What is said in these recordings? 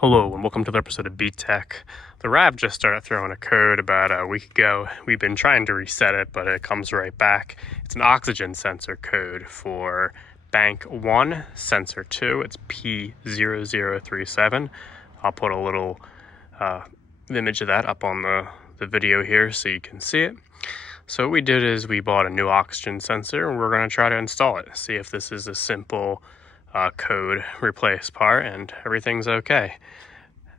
Hello and welcome to the episode of BTech. The Rav just started throwing a code about a week ago. We've been trying to reset it, but it comes right back. It's an oxygen sensor code for bank 1, sensor 2. It's P0037. I'll put a little image of that up on the video here so you can see it. So what we did is we bought a new oxygen sensor and we're going to try to install it. See if this is a simple code replace part and everything's okay.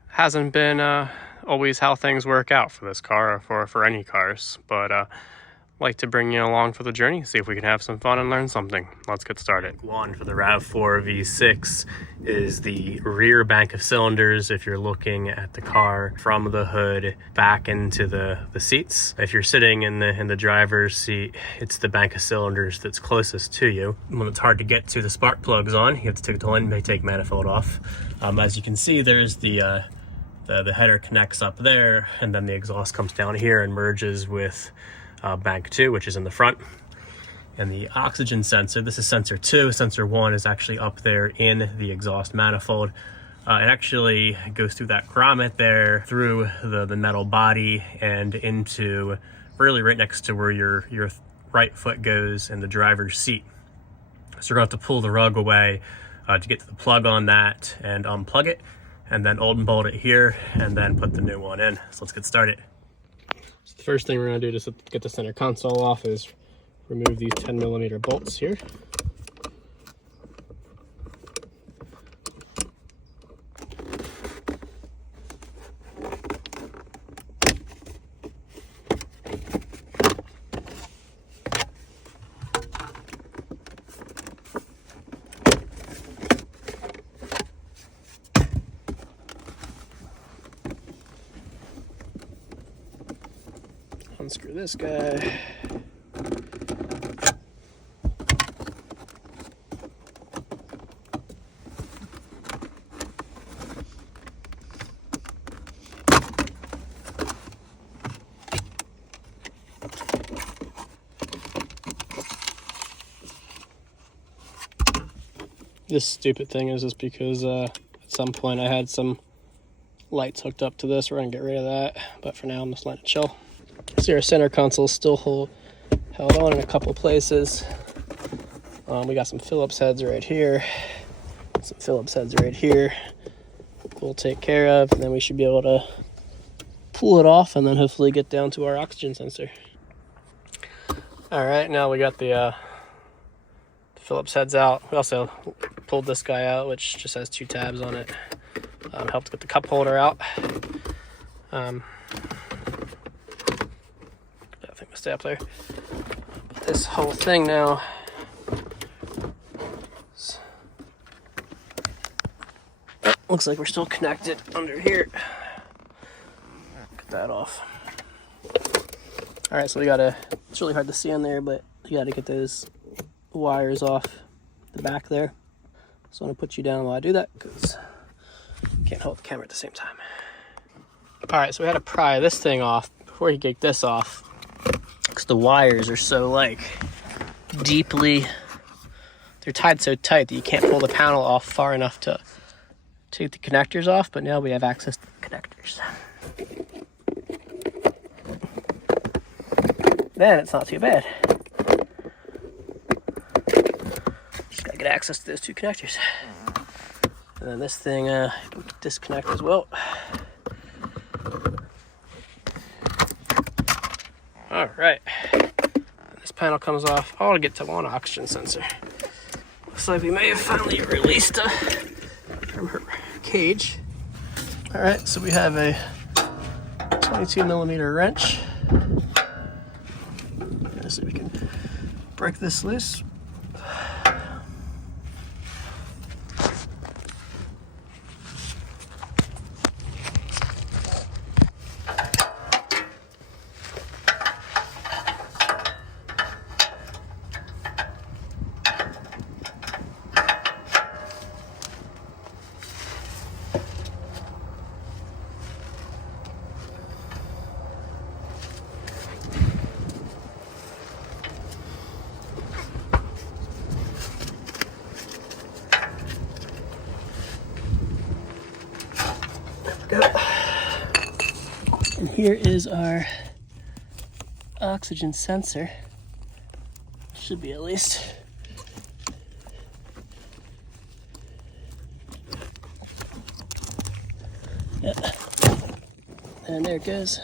Hasn't been always how things work out for this car or for any cars, but like to bring you along for the journey, see if we can have some fun and learn something. Let's get started. One for the Rav4 V6 is the rear bank of cylinders. If you're looking at the car from the hood back into the seats, if you're sitting in the driver's seat, it's the bank of cylinders that's closest to you. When it's hard to get to the spark plugs on, you have to take the intake manifold off. As you can see, there's the header connects up there, and then the exhaust comes down here and merges with bank 2, which is in the front. And the oxygen sensor, this is sensor 2. Sensor 1 is actually up there in the exhaust manifold. It actually goes through that grommet there, through the metal body, and into really right next to where your right foot goes in the driver's seat. So we're going to have to pull the rug away to get to the plug on that and unplug it, and then old and bolt it here, and then put the new one in. So let's get started. So the first thing we're going to do to get the center console off is remove these 10mm bolts here. Unscrew this guy. This stupid thing is just because at some point I had some lights hooked up to this. We're gonna get rid of that, but for now I'm just letting it chill. See, our center console is still held on in a couple places. We got some Phillips heads right here, some Phillips heads right here. We'll take care of, and then we should be able to pull it off and then hopefully get down to our oxygen sensor. All right, now we got the Phillips heads out. We also pulled this guy out, which just has 2 tabs on it. Helped get the cup holder out. Stay up there. But this whole thing now looks like we're still connected under here. Get that off. All right, so it's really hard to see in there, but you gotta get those wires off the back there. So I'm gonna put you down while I do that because I can't hold the camera at the same time. All right, so we had to pry this thing off before you get this off, because the wires are so they're tied so tight that you can't pull the panel off far enough to take the connectors off, but now we have access to the connectors. Then it's not too bad. Just gotta get access to those 2 connectors. And then this thing can disconnect as well. All right, this panel comes off. I want to get to one oxygen sensor. Looks like we may have finally released her from her cage. All right, so we have a 22mm wrench. Let's see if we can break this loose. go. And here is our oxygen sensor. Should be at least. Yeah. And there it goes.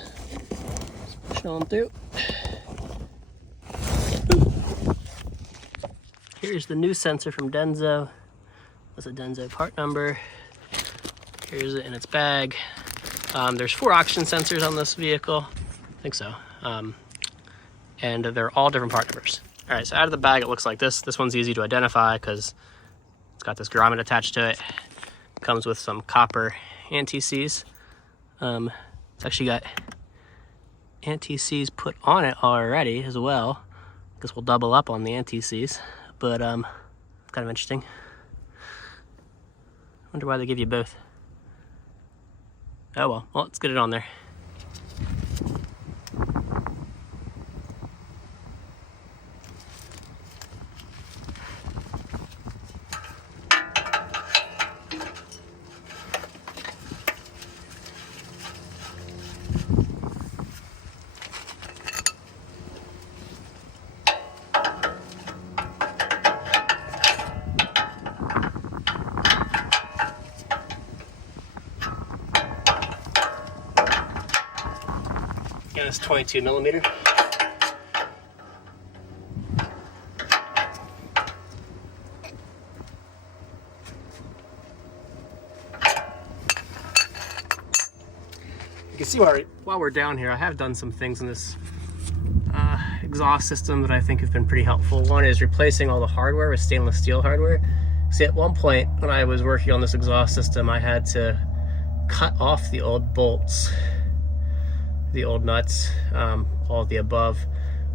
Just push it on through. Here's the new sensor from Denso. That's a Denso part number. Here's it in its bag. There's 4 oxygen sensors on this vehicle. I think so. And they're all different part numbers. All right, so out of the bag, it looks like this. This one's easy to identify because it's got this grommet attached to it. Comes with some copper anti-seize. It's actually got anti-seize put on it already as well. This will double up on the anti-seize, but it's kind of interesting. Wonder why they give you both. Oh well, let's get it on there. Again, it's 22 millimeter. You can see while we're down here, I have done some things in this exhaust system that I think have been pretty helpful. One is replacing all the hardware with stainless steel hardware. See, at one point when I was working on this exhaust system, I had to cut off the old bolts, the old nuts, all of the above.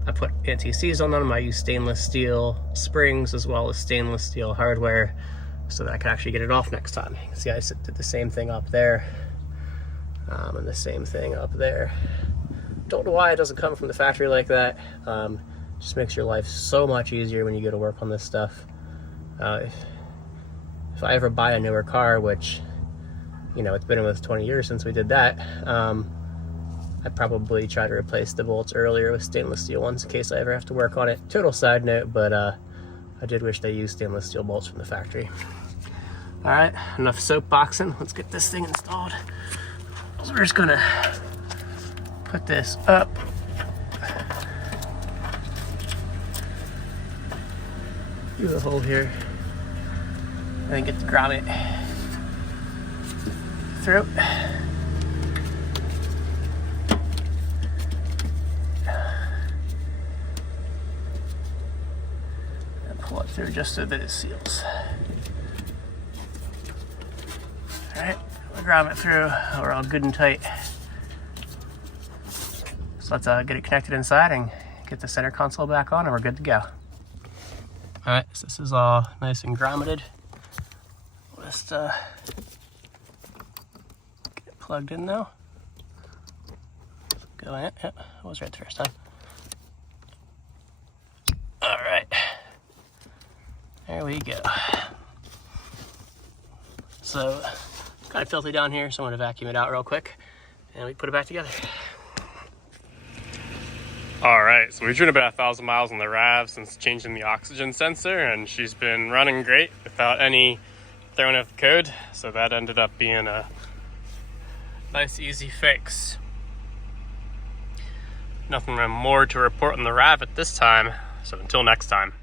I put anti-seize on them. I used stainless steel springs as well as stainless steel hardware so that I could actually get it off next time. You can see I did the same thing up there and the same thing up there. Don't know why it doesn't come from the factory like that. Just makes your life so much easier when you go to work on this stuff. If I ever buy a newer car, which, you know, it's been with 20 years since we did that, I'd probably try to replace the bolts earlier with stainless steel ones in case I ever have to work on it. Total side note, but I did wish they used stainless steel bolts from the factory. All right, enough soapboxing. Let's get this thing installed. So we're just gonna put this up. Through the hole here. And then get the grommet through. Pull it through just so that it seals. All right, we'll grommet through. We're all good and tight. So let's get it connected inside and get the center console back on, and we're good to go. All right, so this is all nice and grommeted. We'll just get it plugged in now. Go in. Yep, I was right the first time. All right. There we go. So, kind of filthy down here, so I'm gonna vacuum it out real quick and we put it back together. All right, so we've driven about 1,000 miles on the Rav since changing the oxygen sensor, and she's been running great without any throwing out the code. So that ended up being a nice, easy fix. Nothing more to report on the Rav at this time, so until next time.